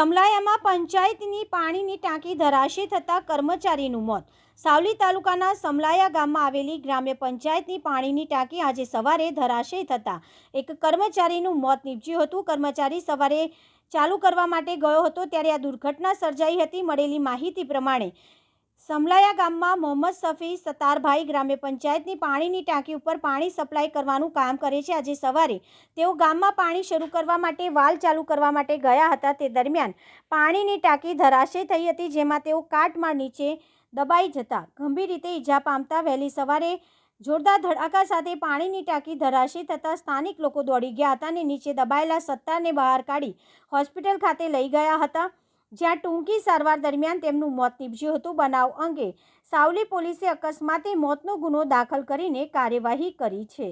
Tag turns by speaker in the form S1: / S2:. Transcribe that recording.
S1: સમલાયામાં પંચાયતની પાણીની ટાંકી ધરાશે થતાં કર્મચારીનું મોત. સાવલી તાલુકાના સમલાયા ગામમાં આવેલી ગ્રામ્ય પંચાયતની પાણીની ટાંકી આજે સવારે ધરાશે થતાં એક કર્મચારીનું મોત નીપજ્યું હતું. કર્મચારી સવારે ચાલુ કરવા માટે ગયો હતો, ત્યારે આ દુર્ઘટના સર્જાઈ હતી. મળેલી માહિતી પ્રમાણે સમલાયા ગામમાં મોહમ્મદ સફી સતારભાઈ ગ્રામ્ય પંચાયતની પાણીની ટાંકી ઉપર પાણી સપ્લાય કરવાનું કામ કરે છે. આજે સવારે તેઓ ગામમાં પાણી શરૂ કરવા માટે વાલ ચાલુ કરવા માટે ગયા હતા. તે દરમિયાન પાણીની ટાંકી ધરાશય થઈ હતી, જેમાં તેઓ કાટમાળ નીચે દબાઈ જતા ગંભીર રીતે ઈજા પામતા વહેલી સવારે જોરદાર ધડાકા સાથે પાણીની ટાંકી ધરાશયી થતાં સ્થાનિક લોકો દોડી ગયા હતા અને નીચે દબાયેલા સત્તાને બહાર કાઢી હોસ્પિટલ ખાતે લઈ ગયા હતા. જ્યાં ટૂંકી સારવાર દરમિયાન તેમનું મોત નીપજ્યું હતું. બનાવ અંગે સાવલી પોલીસે અકસ્માતે મોતનો ગુનો દાખલ કરીને કાર્યવાહી કરી છે.